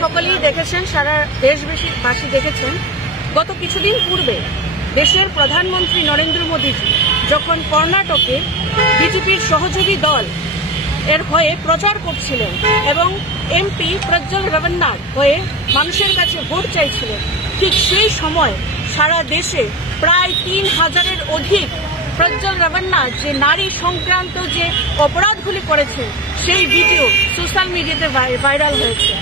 সকলেই দেখেছেন, সারা দেশবাসী দেখেছেন, গত কিছুদিন পূর্বে দেশের প্রধানমন্ত্রী নরেন্দ্র মোদীজি যখন কর্ণাটকে বিজেপির সহযোগী দল এর হয়ে প্রচার করছিলেন এবং এমপি প্রজ্জ্বল রেবন্নার হয়ে মানুষের কাছে ভোট চাইছিলেন, ঠিক সেই সময় সারা দেশে প্রায় ৩,০০০-এর অধিক প্রজ্জ্বল রেবন্না যে নারী সংক্রান্ত যে অপরাধগুলি করেছে সেই ভিডিও সোশ্যাল মিডিয়াতে ভাইরাল হয়েছে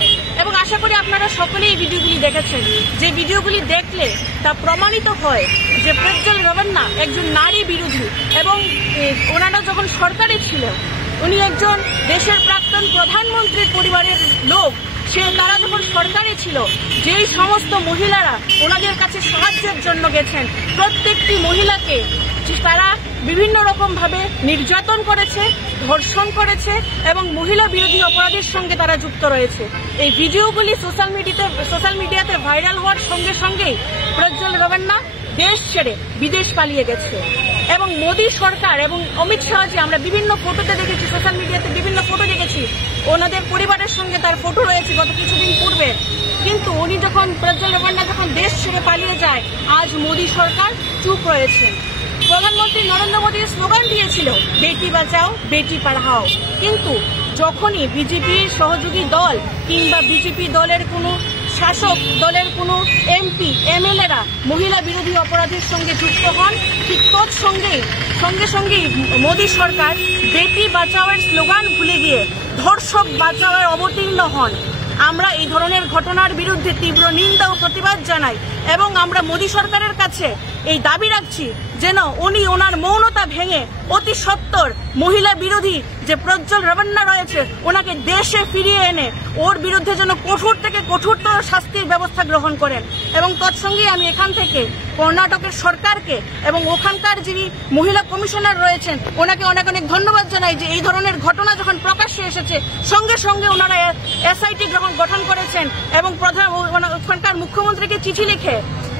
এবং আশা করি আপনারা সকলেই এই ভিডিওগুলি দেখেছেন। যে ভিডিওগুলি দেখলে তা প্রমাণিত হয় যে প্রজ্জ্বল রেবন্না একজন নারী বিরোধী এবং ওনারা যখন সরকারে ছিলেন, উনি একজন দেশের প্রাক্তন প্রধানমন্ত্রীর পরিবারের লোক, তারা যখন সরকারে ছিল যেই সমস্ত মহিলারা ওনাদের কাছে সাহায্যের জন্য গেছেন, প্রত্যেকটি মহিলাকে তারা বিভিন্ন রকম ভাবে নির্যাতন করেছে, ধর্ষণ করেছে এবং মহিলা বিরোধী অপরাধের সঙ্গে তারা যুক্ত রয়েছে। এই ভিডিওগুলি সোশ্যাল মিডিয়াতে ভাইরাল হওয়ার সঙ্গে সঙ্গেই প্রজ্জ্বল রেবন্না দেশ ছেড়ে বিদেশ পালিয়ে গেছে এবং মোদী সরকার এবং অমিত শাহজি, আমরা বিভিন্ন ফটোতে দেখেছি, সোশ্যাল মিডিয়াতে বিভিন্ন ফটো দেখেছি, ওনাদের পরিবারের সঙ্গে তার ফটো রয়েছে গত কিছুদিন পূর্বে। কিন্তু উনি যখন প্রজ্জ্বল রেবন্না যখন দেশ ছেড়ে পালিয়ে যায়, আজ মোদী সরকার চুপ রয়েছে। প্রধানমন্ত্রী নরেন্দ্র মোদী স্লোগান দিয়েছিল বেটি বাঁচাও বেটি পড়াও, কিন্তু যখনই বিজেপির সহযোগী দল কিংবা বিজেপি দলের কোনো শাসক দলের কোনো এমপি এমএলএরা মহিলা বিরোধী অপরাধের সঙ্গে যুক্ত হন, ঠিক সঙ্গে সঙ্গেই মোদী সরকার বেটি বাঁচাওয়ের স্লোগান ভুলে গিয়ে ধর্ষক বাঁচাওয়ের অবতীর্ণ হন। আমরা এই ধরনের ঘটনার বিরুদ্ধে তীব্র নিন্দা ও প্রতিবাদ জানাই এবং আমরা মোদী সরকারের কাছে এই দাবি রাখছি যেন উনি ওনার মৌনতা ভেঙে অতি সত্বর মহিলা বিরোধী যে প্রজ্জ্বল রেবন্না রয়েছে ওনাকে দেশে ফিরিয়ে এনে ওর বিরুদ্ধে যেন কঠোর থেকে কঠোরতর শাস্তির ব্যবস্থা গ্রহণ করেন। এবং তৎসঙ্গে আমি এখান থেকে কর্ণাটকের সরকারকে এবং ওখানকার যিনি মহিলা কমিশনার রয়েছেন ওনাকে অনেক অনেক ধন্যবাদ জানাই যে এই ধরনের ঘটনা যখন প্রকাশ্যে এসেছে সঙ্গে সঙ্গে ওনারা এসআইটি গঠন করেছেন এবং ওখানকার মুখ্যমন্ত্রীকে চিঠি লিখে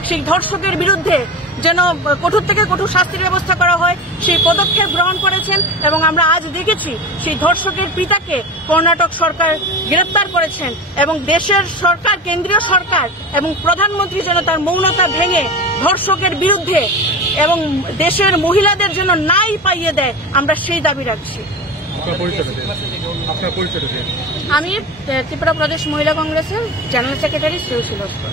সেই ধর্ষকের বিরুদ্ধে যেন কঠোর থেকে কঠোর শাস্তির ব্যবস্থা করা হয় সেই পদক্ষেপ গ্রহণ করেছেন। এবং আমরা আজ দেখেছি সেই ধর্ষকের পিতাকে কর্ণাটক সরকার গ্রেপ্তার করেছেন এবং দেশের সরকার, কেন্দ্রীয় সরকার এবং প্রধানমন্ত্রী যেন তার মৌনতা ভেঙে ধর্ষকের বিরুদ্ধে এবং দেশের মহিলাদের জন্য ন্যায় পাইয়ে দেয়, আমরা সেই দাবি রাখছি। আমি ত্রিপুরা প্রদেশ মহিলা কংগ্রেসের জেনারেল সেক্রেটারি শ্রেয়সী লস্কর।